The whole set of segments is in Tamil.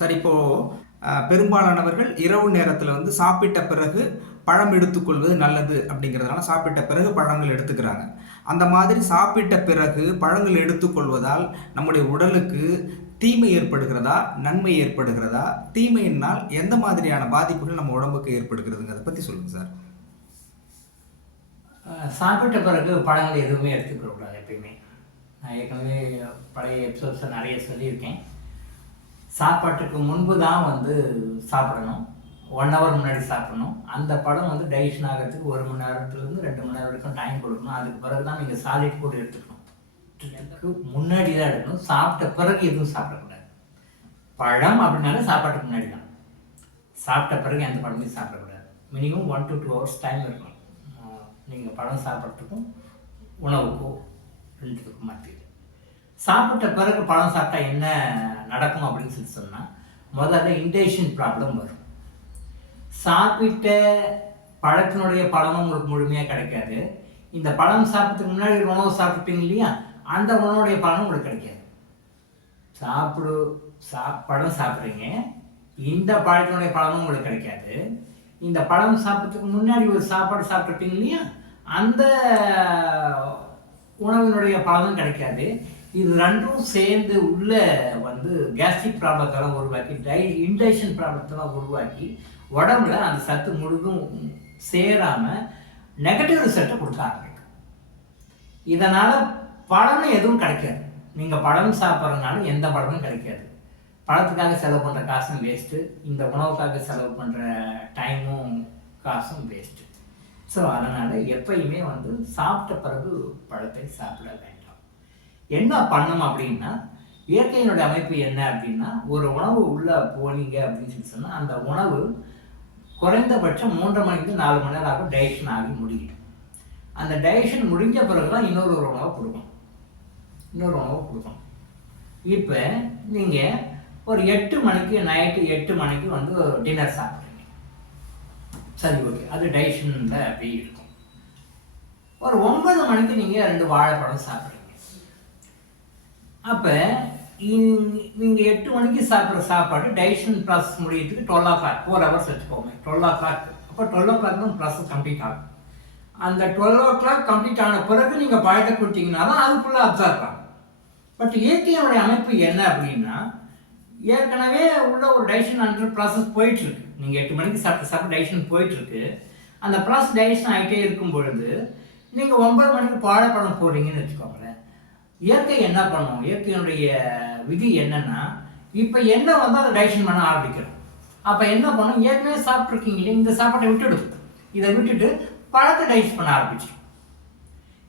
சார் இப்போ பெரும்பாலானவர்கள் இரவு நேரத்துல சாப்பிட்ட பிறகு பழம் எடுத்துக்கொள்வது நல்லது அப்படிங்கிறதுனால சாப்பிட்ட பிறகு பழங்கள் எடுத்துக்கிறாங்க. அந்த மாதிரி சாப்பிட்ட பிறகு பழங்கள் எடுத்துக்கொள்வதால் நம்முடைய உடலுக்கு தீமை ஏற்படுகிறதா? நன்மை ஏற்படுகிறதா? தீமையினால் எந்த மாதிரியான பாதிப்புகள் நம்ம உடம்புக்கு ஏற்படுகிறதுங்க? அத பத்தி சொல்லுங்க சார். சாப்பிட்ட பிறகு பழங்கள் எதுவுமே எடுத்துக்கக்கூடாது எப்பயுமே. நான் ஏற்கனவே பழைய எபிசோட்ஸை நிறைய சொல்லியிருக்கேன். சாப்பாட்டுக்கு முன்பு தான் சாப்பிடணும். 1 ஹவர் முன்னாடி சாப்பிடணும். அந்த பழம் டைஜஷன் ஆகிறதுக்கு 1 மணி நேரத்துலேருந்து 2 மணி நேரம் வரைக்கும் டைம் கொடுக்கணும். அதுக்கு பிறகு தான் நீங்கள் சாலிட் ஃபுட் எடுத்துக்கணும். அதுக்கு முன்னாடி தான் எடுக்கணும். சாப்பிட்ட பிறகு எதுவும் சாப்பிடக்கூடாது. பழம் அப்படின்னாலே சாப்பாட்டுக்கு முன்னாடி தான். சாப்பிட்ட பிறகு எந்த பழமையும் சாப்பிடக்கூடாது. மினிமம் 1 to 2 ஹவர்ஸ் டைம் இருக்கணும். நீங்கள் பழம் சாப்பிட்றதுக்கும் உணவுக்கும் ரெண்டுத்துக்கும் மத்தியில். சாப்பிட்ட பிறகு பழம் சாப்பிட்டா என்ன நடக்கும் அப்படின்னு சொன்னால், முதல்ல இன்டைஜஷன் ப்ராப்ளம் வரும். சாப்பிட்ட பழத்தினுடைய பழமும் உங்களுக்கு முழுமையாக கிடைக்காது. இந்த பழம் சாப்பிட்றதுக்கு முன்னாடி ஒரு உணவு சாப்பிட்டீங்க இல்லையா, அந்த உணவுடைய பழமும் உங்களுக்கு கிடைக்காது. பழம் சாப்பிட்றீங்க, இந்த பழத்தினுடைய பழமும் உங்களுக்கு கிடைக்காது. இந்த பழம் சாப்பிட்றதுக்கு முன்னாடி ஒரு சாப்பாடு சாப்பிட்ருப்பீங்க இல்லையா, அந்த உணவினுடைய பலனும் கிடைக்காது. இது ரெண்டும் சேர்ந்து உள்ள கேஸ்ட்ரிக் ப்ராப்ளத்தெல்லாம் உருவாக்கி இன்டைஜஷன் ப்ராப்ளத்தெல்லாம் உருவாக்கி உடம்புல அந்த சத்து முழுதும் சேராமல் நெகட்டிவ் ரிசல்ட்டை கொடுக்க ஆரம்பிக்கும். இதனால் பலனும் எதுவும் கிடைக்காது. நீங்கள் பழம் சாப்பிட்றதுனால எந்த பலனும் கிடைக்காது. பழத்துக்காக செலவு பண்ணுற காசும் வேஸ்ட்டு, இந்த உணவுக்காக செலவு பண்ணுற டைமும் காசும் வேஸ்ட்டு. ஸோ அதனால் எப்பயுமே சாப்பிட்ட பிறகு பழத்தை சாப்பிட வேண்டாம். என்ன பண்ணணும் அப்படின்னா, இயற்கையினுடைய அமைப்பு என்ன அப்படின்னா, ஒரு உணவு உள்ளே போனீங்க அப்படின்னு சொன்னால் அந்த உணவு குறைந்தபட்சம் 3 மணிக்கு 4 மணி நேரம் ஆகும் டைஜஷன் ஆகி முடியும். அந்த டைஜஷன் முடிஞ்ச பிறகு தான் இன்னொரு உணவை கொடுக்கணும். இப்போ நீங்கள் ஒரு 8 மணிக்கு நைட்டு 8 மணிக்கு டின்னர் சாப்பிட்றீங்க. சரி, ஓகே, அது டைஜஷனில் அப்படி இருக்கும். ஒரு 9 மணிக்கு நீங்கள் 2 வாழைப்பழம் சாப்பிட்றீங்க. அப்போ நீங்கள் 8 மணிக்கு சாப்பிட்ற சாப்பாடு டைஜஷன் ப்ராசஸ் முடியறதுக்கு 12 o'clock 4 hours வச்சுக்கோங்க. 12 o'clock. அப்போ 12 o'clock தான் ப்ராசஸ் கம்ப்ளீட் ஆகும். அந்த 12 o'clock கம்ப்ளீட் ஆன பிறகு நீங்கள் பழத்தை கொடுத்தீங்கன்னா தான் அது ஃபுல்லாக அப்சர்வ் ஆகும். பட் இயற்கையோடைய அமைப்பு என்ன அப்படின்னா, ஏற்கனவே உள்ள ஒரு டைஜஷன் அண்டர் ப்ராசஸ் போயிட்டுருக்கு. நீங்கள் 8 மணிக்கு சாப்பிட்டு டைஜஷன் போயிட்டுருக்கு. அந்த ப்ராசஸ் டைஜஷன் ஆகிட்டே இருக்கும் பொழுது நீங்கள் 9 மணிக்கு வாழைப்பழம் போடுறீங்கன்னு வச்சுக்கோங்களேன். இயற்கை என்ன பண்ணும்? இயற்கையினுடைய விதி என்னன்னா, இப்போ என்ன அதை டைஜஷன் பண்ண ஆரம்பிக்கிறோம். அப்போ என்ன பண்ணும்? ஏற்கனவே சாப்பிட்ருக்கீங்களே, இந்த சாப்பாட்டை விட்டுடும். இதை விட்டுட்டு பழத்தை டைஜஸ்ட் பண்ண ஆரம்பிச்சிடும்.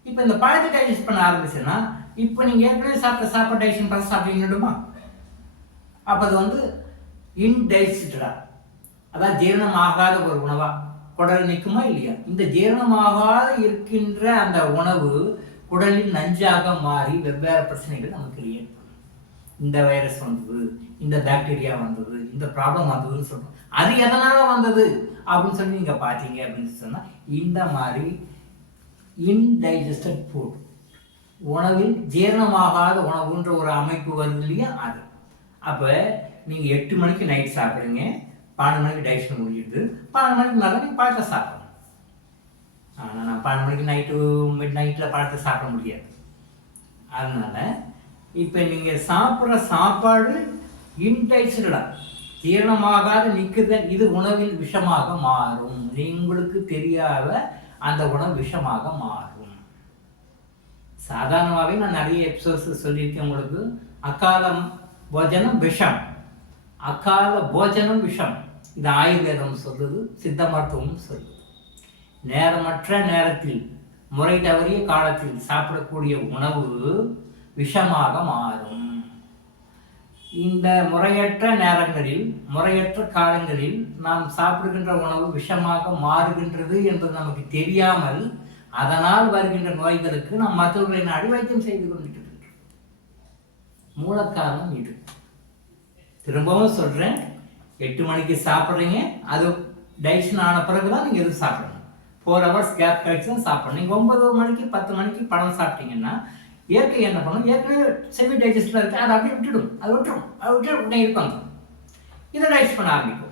இப்போ இந்த பழத்தை டைஜஸ்ட் பண்ண ஆரம்பிச்சுன்னா, இப்போ நீங்கள் ஏற்கனவே சாப்பிட்ட சாப்பாடு டைஜஷன் ப்ராசஸ் சாப்பிட்டீங்கன்னுடுமா? அப்போ அது இன்டைஜஸ்டடா, அதாவது ஜீரணம் ஆகாத ஒரு உணவாக குடல் நிற்குமா இல்லையா? இந்த ஜீரணமாகாத இருக்கின்ற அந்த உணவு குடலில் நஞ்சாக மாறி வெவ்வேறு பிரச்சனைகள் நமக்கு கிரியேட் பண்ணும். இந்த வைரஸ் வந்தது, இந்த பாக்டீரியா வந்தது, இந்த ப்ராப்ளம் வந்ததுன்னு சொல்கிறோம். அது எதனால் வந்தது அப்படின்னு சொல்லி நீங்கள் பார்த்தீங்க அப்படின்னு சொன்னால், இந்த மாதிரி இன்டைஜஸ்டட் ஃபுட், உணவில் ஜீரணமாகாத உணவுன்ற ஒரு அமைப்பு வருது இல்லையா, அது. அப்போ நீங்கள் 8 மணிக்கு நைட் சாப்பிடுங்க, 12 மணிக்கு டைஜஷன் முடிஞ்சிடுது, 12 மணிக்கு மேலே நீங்கள் பழத்தை சாப்பிடணும். ஆனால் நான் 12 மணிக்கு மிட் நைட்டில் பழத்தை சாப்பிட முடியாது. அதனால் இப்போ நீங்கள் சாப்பிட்ற சாப்பாடு இன்டைஜஸ்டடாக ஜீரணமாகாத நிற்குது, இது உணவில் விஷமாக மாறும். உங்களுக்கு தெரியாத அந்த உணவு விஷமாக மாறும். சாதாரணமாகவே நான் நிறைய எபிசோட்ஸ் சொல்லியிருக்கேன் உங்களுக்கு. அகால போஜனம் விஷம், அகால போஜனம் விஷம். இது ஆயுர்வேதம் சொல்லுது, சித்த மருத்துவம் சொல்லுது. நேரமற்ற நேரத்தில், முறை தவறிய காலத்தில் சாப்பிடக்கூடிய உணவு விஷமாக மாறும். இந்த முறையற்ற நேரங்களில், முறையற்ற காலங்களில் நாம் சாப்பிடுகின்ற உணவு விஷமாக மாறுகின்றது என்பது நமக்கு தெரியாமல், அதனால் வருகின்ற நோய்களுக்கு நாம் மற்றவர்களை நாடி வைத்தியம் செய்து கொண்டிருக்கின்றோம். மூலக்காரணம் இது. திரும்பவும் சொல்கிறேன், 8 மணிக்கு சாப்பிட்றீங்க, அது டைஜஷன் ஆன பிறகு தான் நீங்கள் எதுவும் சாப்பிடணும். 4 hours கேப் கழிச்சு தான் சாப்பிடணும். நீங்கள் 9 மணிக்கு 10 மணிக்கு பழம் சாப்பிட்டீங்கன்னா இயற்கை என்ன பண்ணும்? ஏற்கனவே செமி டைஜஸ்டில் இருக்குது, அதை அப்படியே விட்டுடும். அதை விட்டுட்டு உடனே இருப்பாங்க. இதை டைஜஸ்ட் பண்ண ஆரம்பிக்கும்.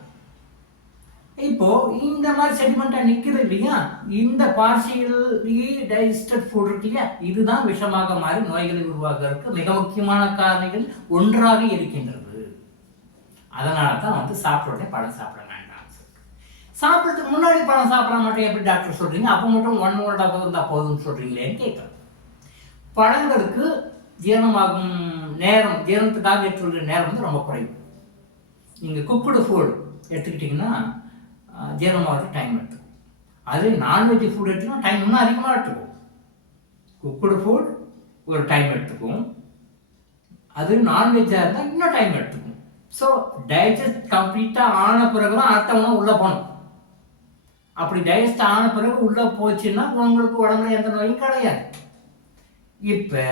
இப்போ இந்த மாதிரி செடிமெண்ட்டாக நிற்கிறது இல்லையா, இந்த பார்சியலி டைஜஸ்டட் ஃபுட் இருக்கு இல்லையா, இதுதான் விஷமாக மாறி நோய்களை உருவாக்குறதுக்கு மிக முக்கியமான காரணிகள் ஒன்றாக இருக்கின்றது. அதனால தான் வந்து சாப்பிட்ட உடனே பழம் சாப்பிட வேண்டாம். சாப்பிட்றதுக்கு முன்னாடி பழம் சாப்பிட மாட்டேன் எப்படி டாக்டர் சொல்றீங்க, அப்போ மட்டும் 1 hour இருந்தால் போதும்னு சொல்றீங்களேன்னு கேட்குறேன். பழங்களுக்கு ஜீரணமாகும் நேரம், ஜீரணத்துக்காக எடுத்துக்கிற நேரம் வந்து ரொம்ப குறைவு. நீங்கள் குக்குடு ஃபுட் எடுத்துக்கிட்டிங்கன்னா ஜீரணமாகிறது டைம் எடுத்துக்கும். அதே நான்வெஜ் ஃபுட் எடுத்துக்கினா டைம் இன்னும் அதிகமாக எடுத்துக்கும். குக்குடு ஃபுட் ஒரு டைம் எடுத்துக்கும், அது நான்வெஜ்ஜாக இருந்தால் இன்னும் டைம் எடுத்துக்கும். ஸோ டைஜஸ்ட் கம்ப்ளீட்டாக ஆன பிறகு தான் அடுத்த உணவு உள்ளே போகணும். அப்படி டைஜஸ்ட் ஆன பிறகு உள்ளே போச்சுன்னா உங்களுக்கு உடம்புல எந்த நோயும் கிடையாது. இப்போ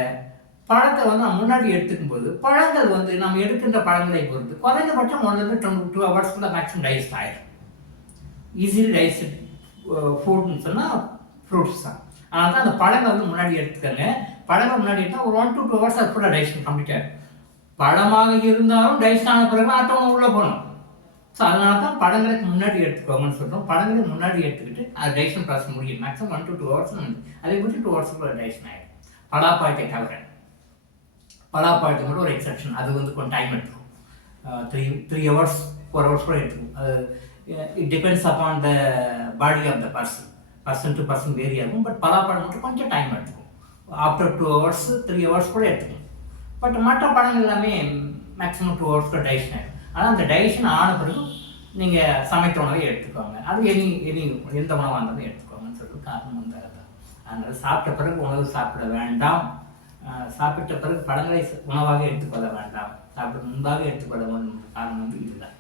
பழத்தை வந்து நம்ம முன்னாடி எடுத்துக்கும் போது பழங்கள் வந்து நம்ம எடுக்கின்ற பழங்களை பொறுத்து குறைந்தபட்சம் 1 to 2 hours மேக்ஸிமம் டைஜஸ்ட் ஆயிடும். ஈஸிலி டைஜஸ்ட் ஃபுட்னு சொன்னால் ஃப்ரூட்ஸ் தான். அதனால தான் அந்த பழங்கள் வந்து முன்னாடி எடுத்துக்கோங்க. பழங்கள் முன்னாடி எடுத்தால் ஒரு 1 to 2 hours அது ஃபுல்லாக டைஜஸ்ட் கம்ப்ளீட் ஆகிடும். பழமாக இருந்தாலும் டைஜஸ்ட் ஆன பிறகு அடுத்தவங்க உள்ளே போகணும். ஸோ அதனால தான் பழங்களுக்கு முன்னாடி எடுத்துக்கோங்கன்னு சொல்கிறோம். பழங்களை முன்னாடி எடுத்துக்கிட்டு அது டைஜஷன் ப்ராசஸ் முடியும். மேக்ஸிமம் 1 to 2 hours அதே பற்றி 2 hours டைஜஷன் ஆகிடும். பலாப்பழத்தை தவிர, பலாப்பழத்தை மட்டும் ஒரு எக்ஸப்ஷன், அது வந்து கொஞ்சம் டைம் எடுத்துக்கும். 3 hours 4 hours கூட எடுத்துக்கும். அது it depends upon the body of the person to person vary ஆகும். பட் பலாப்பழம் மட்டும் கொஞ்சம் டைம் எடுத்துக்கும். ஆஃப்டர் 2 hours 3 hours கூட எடுத்துக்கும். பட் மற்ற பழங்கள் எல்லாமே மேக்ஸிமம் 2 hours கூட டைஜஷன் ஆகிடும். ஆனால் அந்த டைஜஷன் ஆன பிறகு நீங்கள் சமைத்த உணவை எடுத்துக்கோங்க. அது எந்த உணவாக இருந்தாலும் எடுத்துக்கோங்கன்னு சொல்லிட்டு காரணம் வந்து அதுதான். அதனால் சாப்பிட்ட பிறகு உணவு சாப்பிட வேண்டாம், சாப்பிட்ட பிறகு பழங்களை உணவாக எடுத்துக்கொள்ள வேண்டாம், சாப்பிட முன்பாக எடுத்துக்கொள்ள வேண்டும். காரணம் வந்து இதுதான்.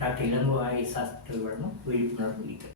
டாக்டர் இளங்கோவாய் சாஸ்திரி வழங்கும் விழிப்புணர்வு இது.